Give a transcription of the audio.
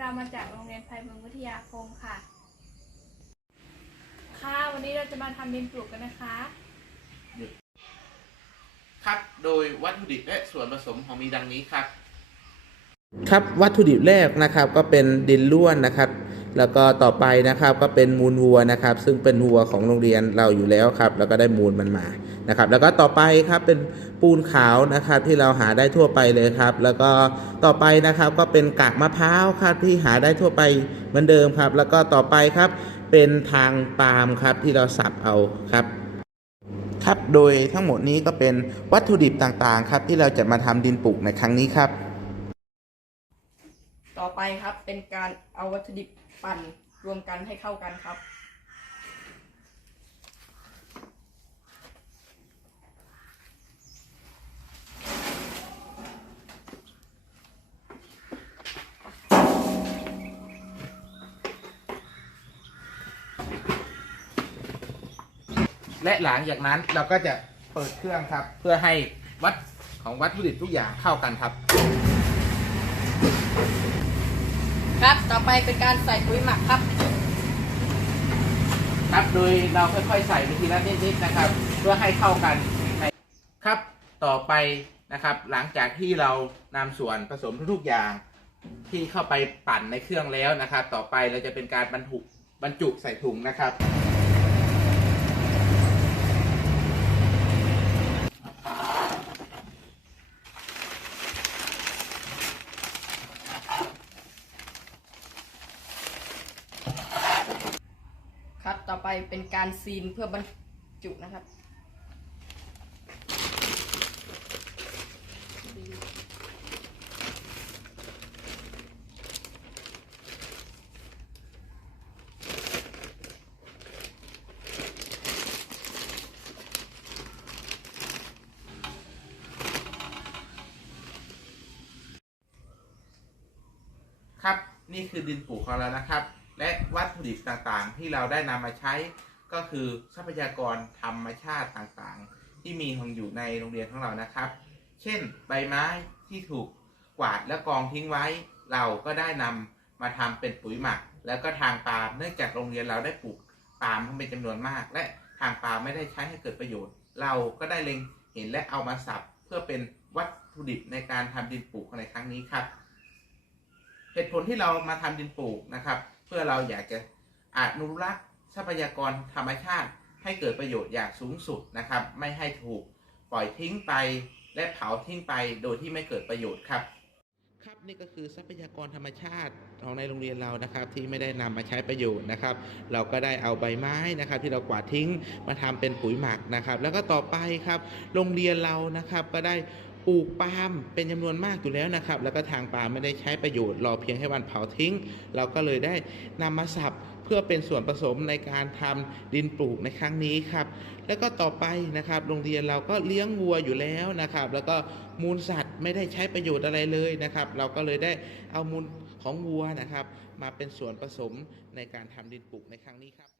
เรามาจากโรงเรียนไมืองวิทยาคมค่ะ ค่ะ วันนี้เราจะมาทำดินปลูกกันนะคะ ครับ โดยวัตถุดิบและส่วนผสมของมีดังนี้ครับ ครับวัตถุดิบแรกนะครับก็เป็นดินล้วนนะครับ แล้วก็ต่อไปนะครับก็เป็นมูลวัวนะครับ ซึ่งเป็นวัวของโรงเรียนเราอยู่แล้วครับ แล้วก็ได้มูลมันมานะครับ แล้วก็ต่อไปครับเป็นปูนขาวนะครับ ที่เราหาได้ทั่วไปเลยครับ แล้วก็ต่อไปนะครับก็เป็นกากมะพร้าวครับที่หาได้ทั่วไปเหมือนเดิมครับ แล้วก็ต่อไปครับเป็นทางปาล์มครับที่เราสับเอาครับครับโดยทั้งหมดนี้ก็เป็นวัตถุดิบต่างๆครับที่เราจะมาทำดินปลูกในครั้งนี้ครับ ต่อไปครับเป็นการเอาวัตถุดิบปั่นรวมกันให้เข้ากันครับ และหลังจากนั้นเราก็จะเปิดเครื่องครับ เพื่อให้วัดของวัตถุดิบทุกอย่างเข้ากันครับ ครับ ต่อไปเป็นการใส่ปุ๋ยหมักครับ ครับ โดยเราค่อยๆใส่ไปทีละนิดๆนะครับ เพื่อให้เข้ากันครับ ต่อไปนะครับ หลังจากที่เรานำส่วนผสมทุกๆอย่างที่เข้าไปปั่นในเครื่องแล้วนะครับ ต่อไปเราจะเป็นการบรรจุบรรจุใส่ถุงนะครับ ครับ ต่อไปเป็นการซีนเพื่อบรรจุนะครับครับ นี่คือดินปลูกของเรานะครับ และวัตถุดิบต่างๆ ที่เราได้นำมาใช้ก็คือทรัพยากรธรรมชาติต่างๆ ที่มีของอยู่ในโรงเรียนของเรานะครับ เช่น ใบไม้ที่ถูกกวาดและกองทิ้งไว้ เราก็ได้นำมาทำเป็นปุ๋ยหมัก แล้วก็ทางปาล์มเนื่องจากโรงเรียนเราได้ปลูกปาล์มเป็นจำนวนมาก และทางปาล์มไม่ได้ใช้ให้เกิดประโยชน์ เราก็ได้เล็งเห็นและเอามาสับเพื่อเป็นวัตถุดิบในการทำดินปลูกในครั้งนี้ครับ เหตุผลที่เรามาทำดินปลูกนะครับ พื่อเราอยากจะอนุรักษ์ทรัพยากรธรรมชาติ ให้เกิดประโยชน์อย่างสูงสุดนะครับ ไม่ให้ถูกปล่อยทิ้งไป และเผาทิ้งไปโดยที่ไม่เกิดประโยชน์ครับ ครับนี่ก็คือทรัพยากรธรรมชาติของในโรงเรียนเรานะครับ ที่ไม่ได้นำมาใช้ประโยชน์นะครับ เราก็ได้เอาใบไม้นะครับ ที่เรากวาดทิ้งมาทำเป็นปุ๋ยหมักนะครับ แล้วก็ต่อไปครับ โรงเรียนเรานะครับก็ได้ ปลูกปาล์มเป็นจำนวนมากอยู่แล้วนะครับ แล้วก็ทางปาล์มไม่ได้ใช้ประโยชน์รอเพียงให้วันเผาทิ้ง เราก็เลยได้นำมาสับเพื่อเป็นส่วนผสมในการทำดินปลูกในครั้งนี้ครับ แล้วก็ต่อไปนะครับโรงเรียนเราก็เลี้ยงวัวอยู่แล้วนะครับ แล้วก็มูลสัตว์ไม่ได้ใช้ประโยชน์อะไรเลยนะครับ เราก็เลยได้เอามูลของวัวนะครับ มาเป็นส่วนผสมในการทำดินปลูกในครั้งนี้ครับ